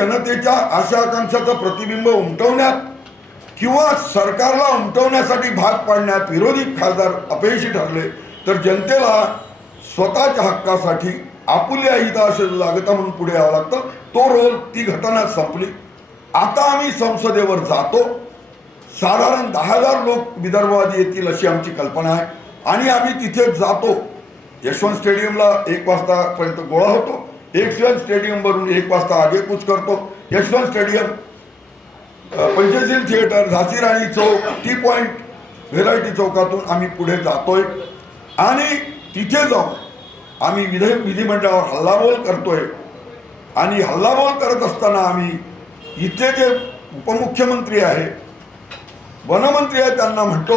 जनतेच्या आशा आकांक्षाचं प्रतिबिंब उमटवण्यात किंवा सरकारला उमटवण्यासाठी भाग पाडण्यात विरोधी खासदार अपयशी ठरले तर जनतेला स्वतःच्या हक्कासाठी आपुल्या हिताशी लागता म्हणून पुढे यावं लागतं. तो रोल ती घटना संपली. आता आम्ही संसदेवर जातो. साधारण 10,000 लोक विदर्भात येतील अशी आमची कल्पना आहे आणि आम्ही तिथे जातो. यशवंत स्टेडियमला 1 वाजतापर्यंत गोळा होतो. यशवंत स्टेडियमवरून 1 वाजता आगेकूच करतो. यशवंत स्टेडियम, पंचशील थिएटर, झाशी Rani Chowk, T point, variety चौकातून आम्ही पुढे जातोय आणि तिथे जाऊन आम्ही विधिमंडळावर हल्लाबोल करतोय. आणि हल्लाबोल करत असताना आम्ही इथे जे उपमुख्यमंत्री आहे, वनमंत्री आहे, त्यांना म्हणतो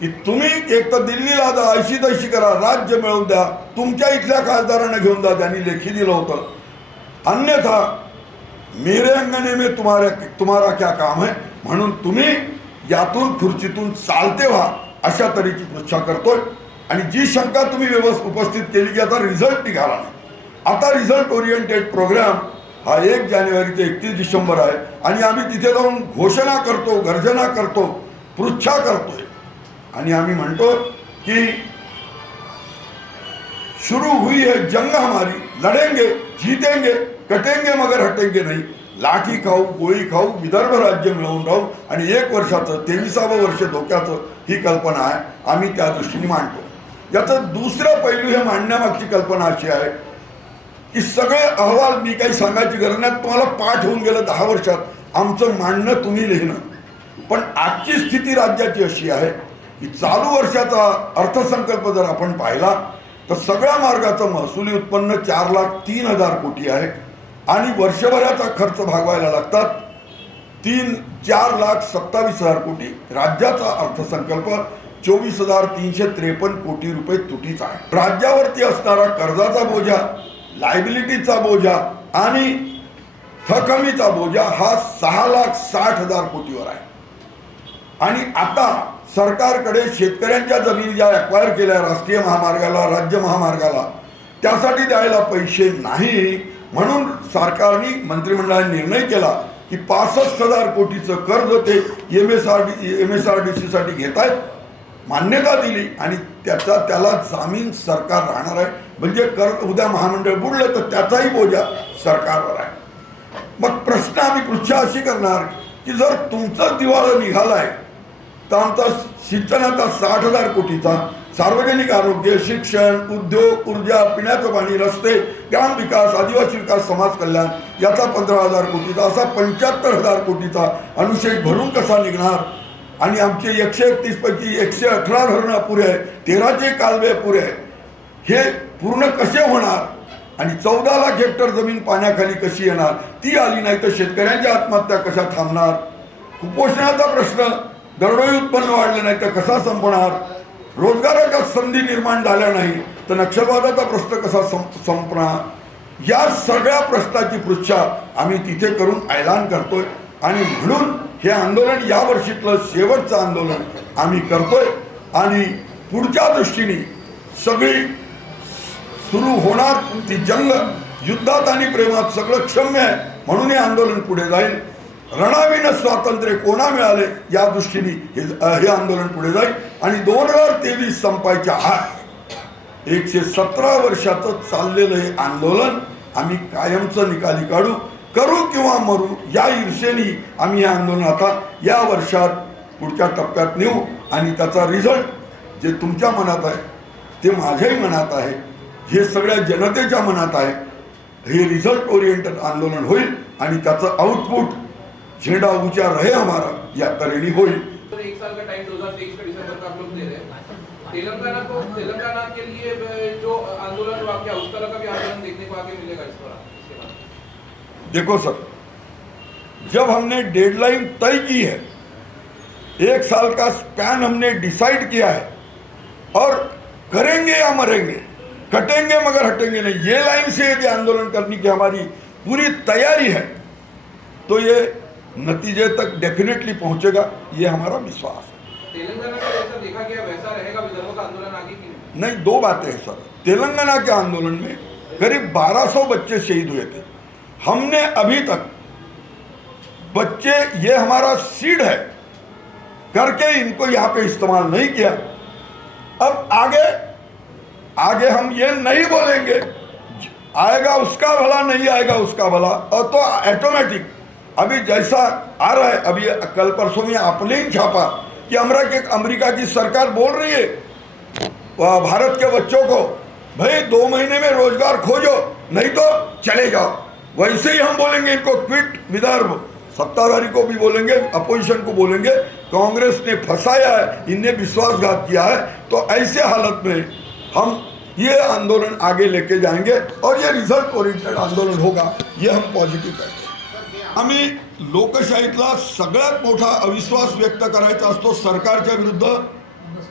की तुम्ही एक तर दिल्लीला जा, ऐशी तैशी करा, राज्य मिळवून द्या, तुमच्या इथल्या खासदारांना घेऊन जा, त्यांनी लेखी दिलं होतं. अन्यथा मेरे अंगणे में तुम्हारा क्या काम है, म्हणून तुम्ही यातून खुर्चीतून चालते व्हा, अशा तऱ्हेची पृच्छा करतोय. आणि जी शंका तुम्ही उपस्थित केली की आता रिझल्ट निघाला नाही, आता रिझल्ट ओरिएंटेड प्रोग्राम हा 1 जानेवारी ते 31 डिसेंबर आहे आणि आम्ही तिथे जाऊन घोषणा करतो, गर्जना करतो, पृच्छा करतोय आणि आम्ही म्हणतो की शुरू हुई है जंग हमारी, लड़ेंगे, जीतेंगे, कटेंगे मगर हटेंगे नहीं, लाठी खाऊ, गोळी खाऊ, विदर्भ राज्य मिळवून राहू आणि 1 वर्षाचं 23वे वर्ष धोक्याचं ही कल्पना आहे. आम्ही त्या दृष्टीने मांडतो. याचं दुसरं पैलू हे मांडण्यामागची कल्पना अशी आहे की सगळे अहवाल मी काही सांगायची गरज नाही, तुम्हाला पाठ होऊन गेलं 10 वर्षात आमचं मांडणं तुम्ही लिहिणं. पण आजची स्थिती राज्याची अशी आहे की चालू वर्षाचा अर्थसंकल्प जर आपण पाहिला तर सगळ्या मार्गाचं महसुली उत्पन्न 4,03,000 कोटी आहे आणि वर्षभराचा खर्च भागवायला लागतात 4,27,000 कोटी. राज्याचा अर्थसंकल्प 24,353 कोटी रुपये तुटीचा आहे. राज्यावरती असणारा कर्जाचा बोजा, लायबिलिटीचा बोजा आणि थकमीचा बोजा हा 6,60,000 कोटीवर आहे. आणि आता सरकारकडे शेतकऱ्यांच्या जमिनी ज्या ॲक्वायर केल्या राष्ट्रीय महामार्गाला, राज्य महामार्गाला, त्यासाठी द्यायला पैसे नाही, म्हणून सरकारने मंत्रिमंडळाने निर्णय केला की 65,000 कोटीचं कर्ज ते MSRDC साठी घेत आहेत. मान्यता दिली आणि त्याला जामीन सरकार राहणार आहे. म्हणजे उद्या महामंडळ बुडलं तर त्याचाही बोजा सरकारवर आहे. मग प्रश्न आम्ही पृच्छा अशी करणार की जर तुमचं दिवाळं निघालाय तर आमचा सिंचनाचा 60,000 कोटीचा, सार्वजनिक आरोग्य, शिक्षण, उद्योग, ऊर्जा, पिण्याचं पाणी, रस्ते, ग्राम विकास, आदिवासी विकास, समाज कल्याण याचा 15,000 कोटीचा, असा 75,000 कोटीचा अनुशेष भरून कसा निघणार. आणि आमचे 131 पैकी 118 धरणं अपुरे आहे, 13चे कालवे अपुरे आहे. हे पूर्ण कसे होणार आणि 14 लाख हेक्टर जमीन पाण्याखाली कशी येणार, ती आली नाही तर शेतकऱ्यांच्या आत्महत्या कशा थांबणार, कुपोषणाचा प्रश्न, दरडोई उत्पन्न वाढलं नाही तर कसा संपणार, रोजगाराच्या संधी निर्माण झाल्या नाही तर नक्षलवादाचा प्रश्न कसा संपणार. या सगळ्या प्रश्नाची पृच्छा आम्ही तिथे करून ऐलान करतोय. आणि म्हणून हे आंदोलन या वर्षीतलं शेवटचं आंदोलन आम्ही करतोय आणि पुढच्या दृष्टीने सगळी सुरू होणार ती जंग युद्धात आणि प्रेमात सगळं क्षम्य आहे, म्हणून हे आंदोलन पुढे जाईल. रणाविन स्वातंत्र्य कोणा मिळाले या दृष्टीने हे आंदोलन पुढे जाईल आणि 2023 संपायच्या आत 117 वर्षाचं चाललेलं हे आंदोलन आम्ही कायमचं निकाली करू किंवा मरू या ईर्षेने आम्ही हे आंदोलन आता या वर्षात पुढच्या टप्प्यात नेऊ आणि त्याचा रिझल्ट जे तुमच्या मनात आहे ते माझ्याही मनात आहे, हे सगळ्या जनतेच्या मनात आहे. हे रिझल्ट ओरिएंटेड आंदोलन होईल आणि त्याचं आउटपुट झेंडा ऊंचा रहे हमारा या तरेनी होईल. 1 साल का टाइम 2023 का दिसंबर का आप लोग दे रहे हैं. तेलंगाना के लिए जो आंदोलन हुआ, क्या उस तरह का भी आंदोलन देखने को आगे मिलेगा इस दौरान? देखो सर, जब हमने डेडलाइन तय की है, 1 साल का स्पैन हमने डिसाइड किया है और करेंगे या मरेंगे, कटेंगे मगर हटेंगे नहीं, ये लाइन से यदि आंदोलन करने की हमारी पूरी तैयारी है तो ये नतीजे तक डेफिनेटली पहुंचेगा, ये हमारा विश्वास है. तेलंगाना का जैसा देखा गया वैसा रहेगा विदर्भ का आंदोलन आगे की नहीं. 2 बातें हैं सर. तेलंगाना के आंदोलन में करीब 1200 बच्चे शहीद हुए थे. हमने अभी तक बच्चे ये हमारा सीड है करके इनको यहाँ पे इस्तेमाल नहीं किया। अब आगे हम ये नहीं बोलेंगे आएगा उसका भला, नहीं आएगा उसका भला, और तो ऑटोमेटिक अभी जैसा आ रहा है, अभी कल परसों में आपने ही छापा कि अमेरिका की सरकार बोल रही है भारत के बच्चों को भाई 2 महीने में रोजगार खोजो नहीं तो चले जाओ। वैसे ही हम बोलेंगे इनको क्विट विदर्भ, सत्ताधारी को भी बोलेंगे, अपोजिशन को बोलेंगे कांग्रेस ने फंसाया है, इनने विश्वासघात किया है। तो ऐसे हालत में हम ये आंदोलन आगे लेके जाएंगे और ये रिझल्ट ओरिएंटेड आंदोलन होगा, ये हम पॉझिटिव्ह करते हैं। आम्ही लोकशाहीतला सगळ्यात मोठा अविश्वास व्यक्त करायचा असतो सरकारच्या विरुद्ध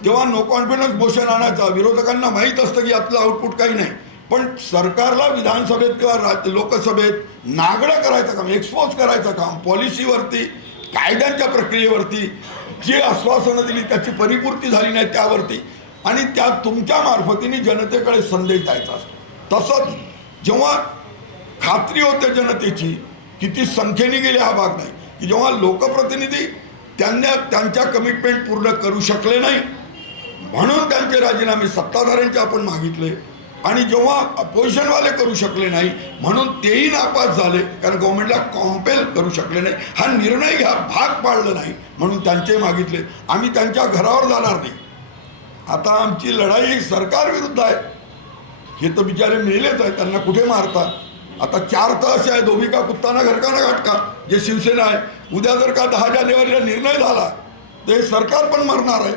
जेव्हा नो कॉन्फिडन्स मोशन आणायचा, विरोधकांना माहीत असतं की यातलं आउटपुट काही नाही, पण सरकारला विधानसभेत किंवा लोकसभेत नागडं करायचं काम, एक्सपोज करायचं काम, पॉलिसीवरती कायद्यांच्या प्रक्रियेवरती जी आश्वासनं दिली त्याची परिपूर्ती झाली नाही त्यावरती, आणि त्या तुमच्या मार्फतीने जनतेकडे संदेश द्यायचा असतो। तसंच जेव्हा खात्री होते जनतेची, किती संख्येने गेले हा भाग नाही, की जेव्हा लोकप्रतिनिधी त्यांच्या कमिटमेंट पूर्ण करू शकले नाही म्हणून त्यांचे राजीनामे सत्ताधाऱ्यांचे आपण मागितले, आणि जेव्हा अपोजिशनवाले करू शकले नाही म्हणून तेही नापास झाले, कारण गव्हर्नमेंटला कॉम्पेल करू शकले नाही, हा निर्णय घ्या भाग पाडलं नाही म्हणून त्यांचे मागितले। आम्ही त्यांच्या घरावर जाणार नाही। आता आमची लढाई सरकार विरुद्ध आहे, हे तर बिचारे मेलेच आहे, त्यांना कुठे मारतात। आता 4 तहस आहे, धोबी का कुत्ताना घर का ना घाटका, जे शिवसेना आहे। उद्या जर का 10 जानेवारीला निर्णय झाला तर हे सरकार पण मरणार आहे,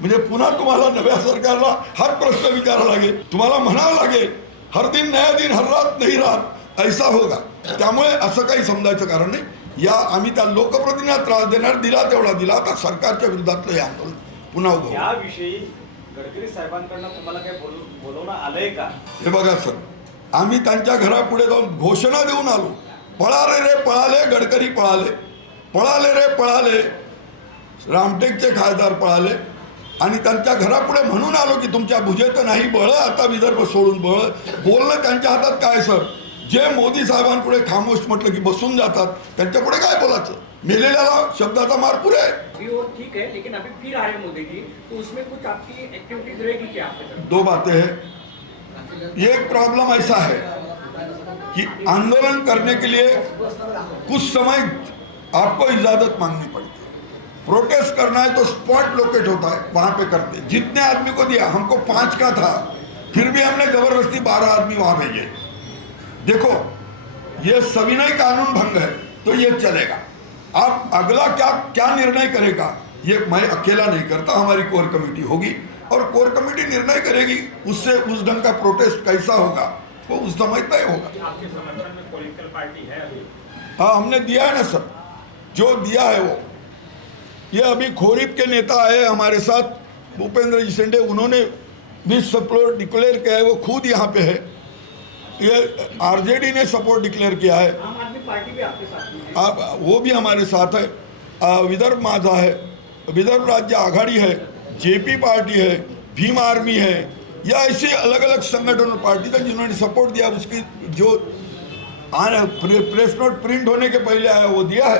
म्हणजे पुन्हा तुम्हाला नव्या सरकारला हाच प्रश्न विचारावा लागेल, तुम्हाला म्हणावं लागेल हर दिन नया दिन हर रात नहीं रात ऐसा होगा। त्यामुळे असं काही समजायचं कारण नाही। या आम्ही त्या लोकप्रतिनिधींना त्रास देणार, दिला तेवढा दिला, आता सरकारच्या विरोधातलं हे आंदोलन पुन्हा उभं। याविषयी गडकरी साहेबांकडनं तुम्हाला काय बोलवणं आलंय का? हे बघा सर, आम्ही त्यांच्या घरापुढे जाऊन घोषणा देऊन आलो, पळाले रे पळाले गडकरी पळाले, पळाले रे पळाले रामटेकचे खासदार पळाले, आणि त्यांच्या घरापुढे म्हणून आलो की तुमच्या भुजेत नाही बळ, आता विदर्भ सोडून बळ। बोलणं त्यांच्या हातात काय सर, जे मोदी साहेबांपुढे खामोश म्हटलं की बसून जातात, त्यांच्या पुढे काय बोलायचं? मेलेल्याला शब्दाचा मार पुरे। अभी वो ठीक है, लेकिन अभी फिर आ रहे मोदी जी, तो उसमें कुछ आपकी एक्टिविटीज रहेगी क्या आपकी तरफ? 2 बातें हैं। ये एक प्रॉब्लम ऐसा है कि आंदोलन करने के लिए कुछ समय आपको इजाजत मांगनी पड़ती है। प्रोटेस्ट करना है तो स्पॉट लोकेट होता है, वहां पे करते। जितने आदमी को दिया, हमको 5 का था, फिर भी हमने जबरदस्ती 12 आदमी वहां भेजे। देखो ये सविनय कानून भंग है तो ये चलेगा। आप अगला क्या निर्णय करेगा ये मैं अकेला नहीं करता, हमारी कोर कमेटी होगी और कोर कमेटी निर्णय करेगी, उससे उस ढंग का प्रोटेस्ट कैसा होगा वो उस समय तय होगा। आपके समर्थन में पॉलिटिकल पार्टी है अभी? हाँ, हमने दिया है ना सर, जो दिया है वो। ये अभी खोरीब के नेता आए हमारे साथ, भूपेंद्र जी शेंडे, उन्होंने भी सपोर्ट डिक्लेयर किया है, वो खुद यहाँ पे है। ये आरजेडी ने सपोर्ट डिक्लेयर किया है, आम आदमी पार्टी भी आपके साथ में है। आप वो भी हमारे साथ है। विदर्भ माझा है, विदर्भ राज्य आघाड़ी है, जेपी पार्टी है, भीम आर्मी है, या ऐसे अलग अलग संगठन और पार्टी था जिन्होंने सपोर्ट दिया। उसकी जो प्रेस नोट प्रिंट होने के पहले आया वो दिया है।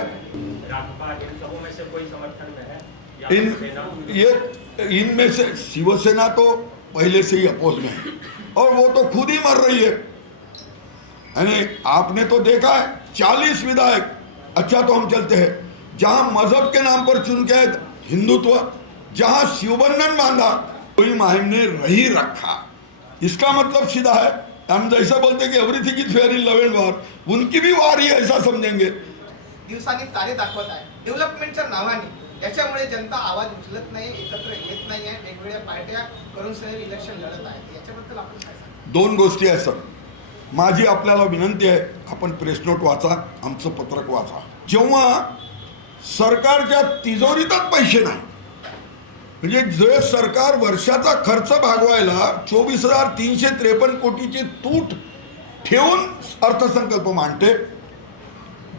राजपा इन सबों में से कोई समर्थन में है या सेना? इनमें से शिवसेना तो पहले से ही अपोज में है और वो तो खुद ही मर रही है। यानी आपने तो देखा है 40 विधायक, अच्छा तो हम चलते हैं, जहां मजहब के नाम पर चुन के हिंदुत्व, जहां शिवबंधन बांधा कोई मुहिम ने रही रखा। इसका मतलब सीधा है, हम जैसा बोलते कि everything is fair in love end war, उनकी भी वार ही ऐसा समझेंगे। दिवसांनी तारे दाखवत आहे डेव्हलपमेंटच्या नावाने, याच्यामुळे जनता आवाज उचलत नाही, एकत्र येत नाही आहे, वेगवेगळ्या पार्ट्या करून सह इलेक्शन लढत आहेत। याच्याबद्दल आपण काय सांगता? 2 गोष्टी आहेत सर, माझी आपल्याला विनंती आहे, आपण प्रेस नोट वाचा, आमचं पत्रक वाचा। जेव्हा सरकारच्या तिजोरीतच पैसे नाही, म्हणजे जे सरकार वर्षाचा खर्च भागवायला 24,353 कोटीची तूट ठेवून अर्थसंकल्प मांडते,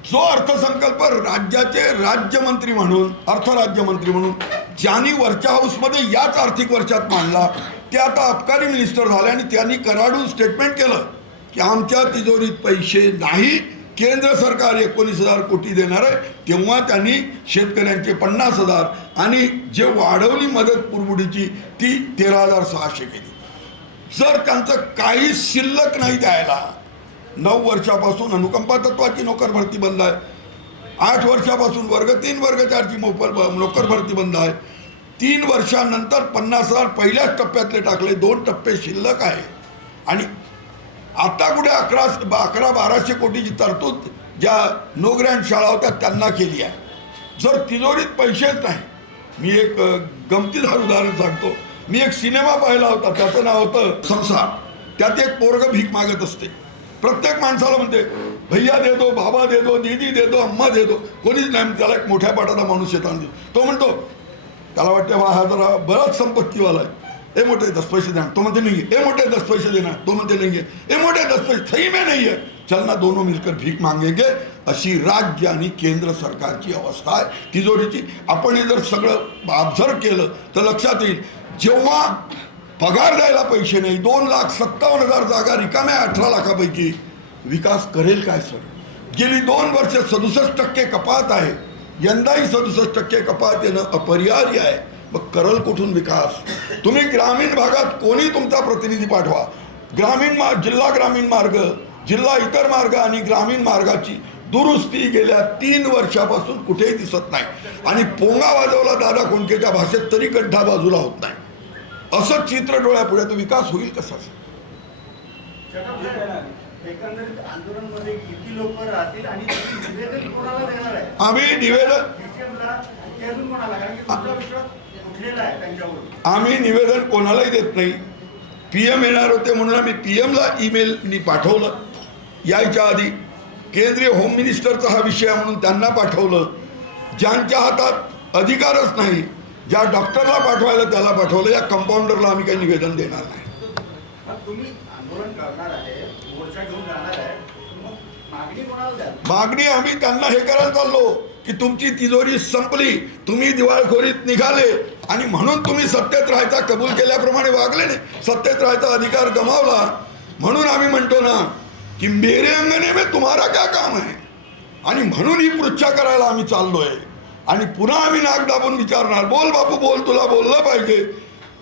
जो अर्थसंकल्प राज्याचे राज्यमंत्री म्हणून, अर्थराज्यमंत्री म्हणून ज्यांनी वरच्या हाऊसमध्ये याच आर्थिक वर्षात मांडला, ते आता अबकारी मिनिस्टर झाले आणि त्यांनी कराडून स्टेटमेंट केलं की आमच्या तिजोरीत पैसे नाही, केंद्र सरकार 19,000 कोटी देणार आहे, तेव्हा त्यांनी शेतकऱ्यांचे 50,000 आणि जे वाढवली मदत पुरवठीची ती 13,600 केली. जर त्यांचं काही शिल्लक नाही द्यायला, 9 वर्षापासून अनुकंपा तत्वाची नोकर भरती बंद आहे, 8 वर्षापासून वर्ग 3 वर्ग 4ची नोकर भरती बंद आहे, 3 वर्षानंतर 50,000 पहिल्याच टप्प्यातले टाकले, 2 टप्पे शिल्लक आहे आणि आता कुठे 11-1200 कोटीची तरतूद ज्या नो ग्रँट शाळा होत्या त्यांना केली आहे. जर तिजोरीत पैसेच नाही, मी एक गमतीदार उदाहरण सांगतो. मी एक सिनेमा पाहिला होता, त्याचं नाव होतं संसार. त्यात एक पोरग भीक मागत असते, प्रत्येक माणसाला म्हणते भैया दे दो, बाबा दे दो, दीदी दे दो, अम्मा दे दो, कोणीच नाही. त्याला एक मोठ्या पाटाचा माणूस येताना तो म्हणतो, त्याला वाटतं हा जरा बराच संपत्तीवाला आहे, ए मोठे 10 पैसे देणार, तो म्हणते नाही. ए मोठे 10 पैसे देणार, तो म्हणते नाही. ए मोठे 10 पैसे सही में नहीं है, चलना दोनों मिलकर भीक मागेंगे. अशी राज्य आणि केंद्र सरकारची अवस्था आहे तिजोरीची. आपण हे जर सगळं ऑब्झर्व केलं तर लक्षात येईल, जेव्हा पगार द्यायला पैसे नाही, 2,57,000 जागा रिकाम्या 18 लाखापैकी विकास करेल काय सर? गेली 2 वर्ष 67% कपात आहे, यंदाही 67% कपात येणं अपरिहार्य आहे. मग करल कुठून विकास? तुम्ही ग्रामीण भागात कोणी तुमचा प्रतिनिधी पाठवा, जिल्हा ग्रामीण मार्ग, जिल्हा इतर मार्ग आणि ग्रामीण मार्गाची दुरुस्ती गेल्या 3 वर्षापासून कुठेही दिसत नाही. आणि पोंगा वाजवला दादा कोंडकेच्या भाषेत तरी गड्डा बाजूला होत नाही. असं चित्र डोळ्यापुढे तो विकास होईल कसा? एकंदरीत आंदोलनामध्ये किती लोक राहतील आणि निवेदन कोणाला देणार आहे? आम्ही निवेदन आम्ही निवेदन कोणालाही देत नाही. PM येणार होते म्हणून आम्ही PM-ला ईमेलनी पाठवलं. यायच्या आधी केंद्रीय होम मिनिस्टरचा हा विषय म्हणून त्यांना पाठवलं. ज्यांच्या हातात अधिकारच नाही, ज्या डॉक्टरला पाठवायला त्याला पाठवलं. या कंपाऊंडरला आम्ही काही निवेदन देणार नाही. तुम्ही आंदोलन करणार आहे, मोर्चा घेऊन जाणार आहे, मग मागणी कोणाला द्याल? मागणी आम्ही त्यांना हे करायला चाललो की तुमची तिजोरी संपली, तुम्ही दिवाळखोरीत निघाले आणि म्हणून तुम्ही सत्तेत राहायचा कबूल केल्याप्रमाणे वागले नाही, सत्तेत राहायचा अधिकार गमावला. म्हणून आम्ही म्हणतो ना की मेरे अंगणे में तुम्हारा क्या काम है, आणि म्हणून ही पृच्छा करायला आम्ही चाललोय. आणि पुन्हा आम्ही नाक दाबून विचारणार, बोल बापू बोल, तुला बोललं पाहिजे.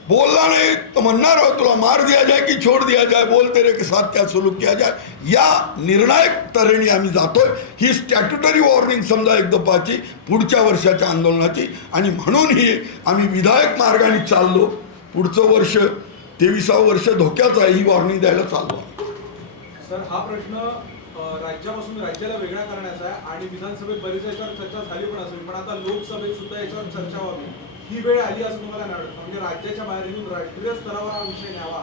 बोलला नाही तो म्हणणार हो तुला मार दिया जाए की छोड़ दिया जाए, बोल तेरे के साथ क्या सुलूक किया जाए. या निर्णायक तऱ्हेने आम्ही जातोय. ही स्टॅट्युटरी वॉर्निंग समजा एकदपाची पुढच्या वर्षाच्या आंदोलनाची. आणि म्हणून ही आम्ही विधायक मार्गाने चाललो. पुढचं वर्ष 23वं वर्ष धोक्याचं आहे, ही वॉर्निंग द्यायला चाललो. सर, हा प्रश्न राज्यापासून राज्याला वेगळा करण्याचा आहे आणि विधानसभेत बरेच याच्यावर चर्चा झाली पण असेल, पण आता लोकसभेत सुद्धा याच्यावर चर्चा व्हावी ही वेळ आली असं तुम्हाला नाही वाटत? म्हणजे राज्याच्या बाहेर येऊन राष्ट्रीय स्तरावर हा विषय न्यावा,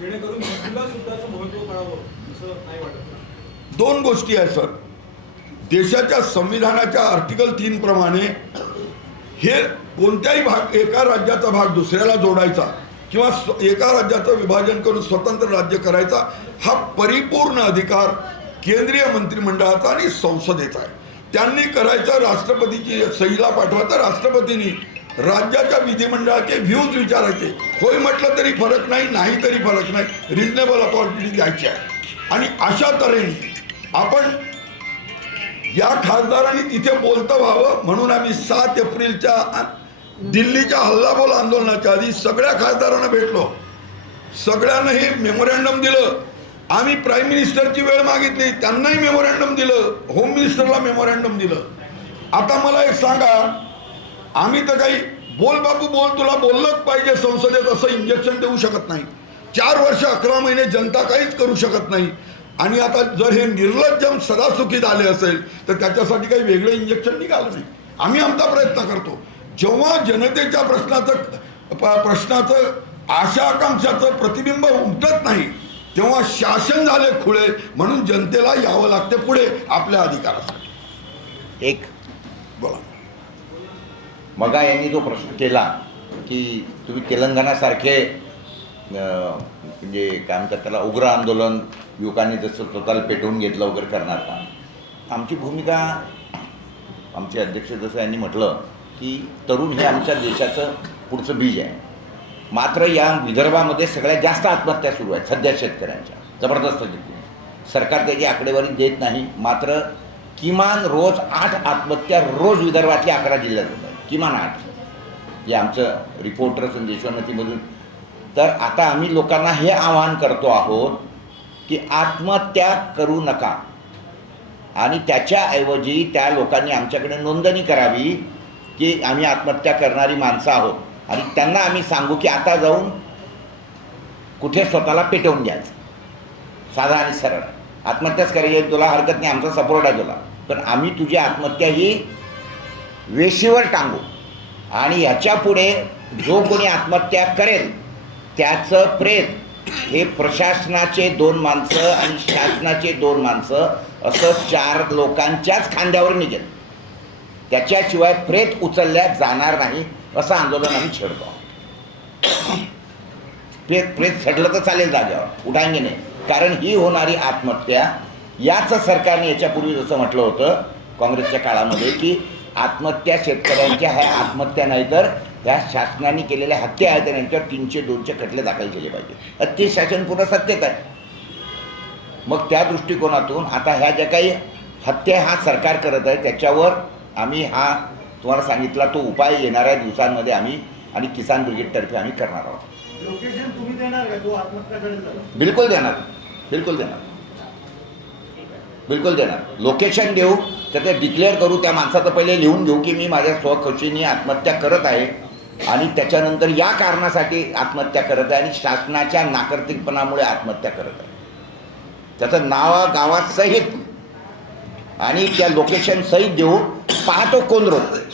जेणेकरून हिंदूला सुद्धा असं महत्त्व कळावं, असं नाही वाटत? 2 गोष्टी आहेत सर. देशाच्या संविधानाच्या आर्टिकल 3 प्रमाणे हे कोणत्याही एका राज्याचा भाग दुसऱ्याला जोडायचा किंवा एका राज्याचं विभाजन करून स्वतंत्र राज्य करायचा हा परिपूर्ण अधिकार केंद्रीय मंत्रिमंडळाचा आणि संसदेचा आहे. त्यांनी करायचं, राष्ट्रपतीची सहीला पाठवायचं, राष्ट्रपतींनी राज्याच्या विधिमंडळाचे व्ह्यूज विचारायचे. होय म्हटलं तरी फरक नाही, नाही तरी फरक नाही, रिजनेबल अथॉरिटी द्यायची आहे. आणि अशा तऱ्हेने आपण या खासदारांनी तिथे बोलतं व्हावं म्हणून आम्ही 7 एप्रिलच्या दिल्लीच्या हल्लाबोल आंदोलनाच्या आधी सगळ्या खासदारांना भेटलो, सगळ्यांना हे मेमोरँडम दिलं. आम्ही प्राईम मिनिस्टरची वेळ मागितली, त्यांनाही मेमोरँडम दिलं, होम मिनिस्टरला मेमोरँडम दिलं. आता मला एक सांगा, आम्ही तर काही बोल बापू बोल तुला बोललंच पाहिजे संसदेत असं इंजेक्शन देऊ शकत नाही. 4 वर्ष 11 महिने जनता काहीच करू शकत नाही. आणि आता जर हे निर्लज्जम सदासुखी झाले असेल तर त्याच्यासाठी काही वेगळं इंजेक्शन निघालं नाही. आम्ही आमचा प्रयत्न करतो. जेव्हा जनतेच्या प्रश्नाचं आशा आकांक्षाचं प्रतिबिंब उमटत नाही तेव्हा शासन झाले खुळे, म्हणून जनतेला यावं लागते पुढे आपल्या अधिकारासाठी. एक बोला. मगा यांनी जो प्रश्न केला की तुम्ही तेलंगणासारखे म्हणजे काय म्हणतात त्याला उग्र आंदोलन, युवकांनी जसं स्वतःला पेटवून घेतलं वगैरे करणार का? आमची भूमिका, आमचे अध्यक्ष जसं यांनी म्हटलं की तरुण हे आमच्या देशाचं पुढचं बीज आहे. मात्र या विदर्भामध्ये सगळ्यात जास्त आत्महत्या सुरू आहेत सध्या शेतकऱ्यांच्या, जबरदस्त रीतीने. सरकार त्याची आकडेवारी देत नाही, मात्र किमान रोज 8 आत्महत्या रोज विदर्भातल्या 11 जिल्ह्यात होत आहेत, किमान 8. जे आमचं रिपोर्टर्स आणि देशोन्नतीमधून. तर आता आम्ही लोकांना हे आवाहन करतो आहोत की आत्महत्या करू नका, आणि त्याच्याऐवजी त्या लोकांनी आमच्याकडे नोंदणी करावी की आम्ही आत्महत्या करणारी माणसं आहोत, आणि त्यांना आम्ही सांगू की आता जाऊन कुठे स्वतःला पेटवून घ्यायचं. साधा आणि सरळ आत्महत्याच करायची, तुला हरकत नाही, आमचा सपोर्ट आहे तुला, पण आम्ही तुझी आत्महत्या ही वेशीवर टांगू, आणि ह्याच्या पुढे जो कोणी आत्महत्या करेल त्याचं प्रेत हे प्रशासनाचे 2 माणसं आणि शासनाचे 2 माणसं असं 4 लोकांच्याच खांद्यावर निघेल. त्याच्याशिवाय प्रेत उचलल्या जाणार नाही असं आंदोलन आम्ही छेडतो. प्रेत छडलं तर चालेल जागेवर, उठांगे नाही. कारण ही होणारी आत्महत्या, याच सरकारने याच्यापूर्वी जसं म्हटलं होतं काँग्रेसच्या काळामध्ये की आत्महत्या शेतकऱ्यांच्या ह्या आत्महत्या नाही तर ह्या शासनाने केलेल्या हत्या आहेत, त्यांच्यावर 302चे खटले दाखल केले पाहिजे. ते शासन पुन्हा सत्तेत आहे. मग त्या दृष्टिकोनातून आता ह्या ज्या काही हत्या हा सरकार करत आहे त्याच्यावर आम्ही हा तुम्हाला सांगितला तो उपाय येणाऱ्या दिवसांमध्ये आम्ही आणि किसान ब्रिगेडतर्फे आम्ही करणार आहोत. लोकेशन तुम्ही देणार का जो आत्महत्या करेल त्याला? बिलकुल देणार, बिलकुल देणार, बिलकुल देणार. लोकेशन देऊ, त्याचं डिक्लेअर करू, त्या माणसाचं पहिले लिहून घेऊ की मी माझ्या स्वखुशीने आत्महत्या करत आहे आणि त्याच्यानंतर या कारणासाठी आत्महत्या करत आहे आणि शासनाच्या नाकर्तेपणामुळे आत्महत्या करत आहे, त्याचं नाव गावासहित आणि त्या लोकेशन सहित देऊ, पाहतो कोण रोखतंय.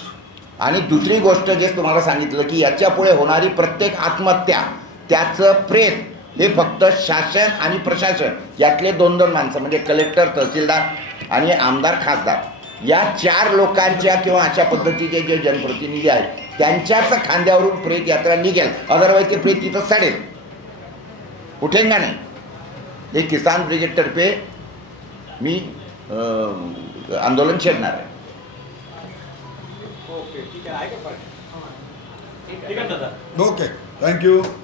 आणि दुसरी गोष्ट जे तुम्हाला सांगितलं की याच्यापुढे होणारी प्रत्येक आत्महत्या त्याचं प्रेत हे फक्त शासन आणि प्रशासन यातले 2-2 माणसं म्हणजे कलेक्टर, तहसीलदार आणि आमदार, खासदार या 4 लोकांच्या किंवा अशा पद्धतीचे जे जनप्रतिनिधी आहेत त्यांच्याच खांद्यावरून प्रेत यात्रा निघेल. अदरवाईज ते प्रेत तिथं सडेल, उठेंगा नाही. हे किसान ब्रिगेडतर्फे मी आंदोलन छेडणार आहे. ओके ठीक आहे, आहे का पाटील? ठीक आहे दादा. Okay, thank you.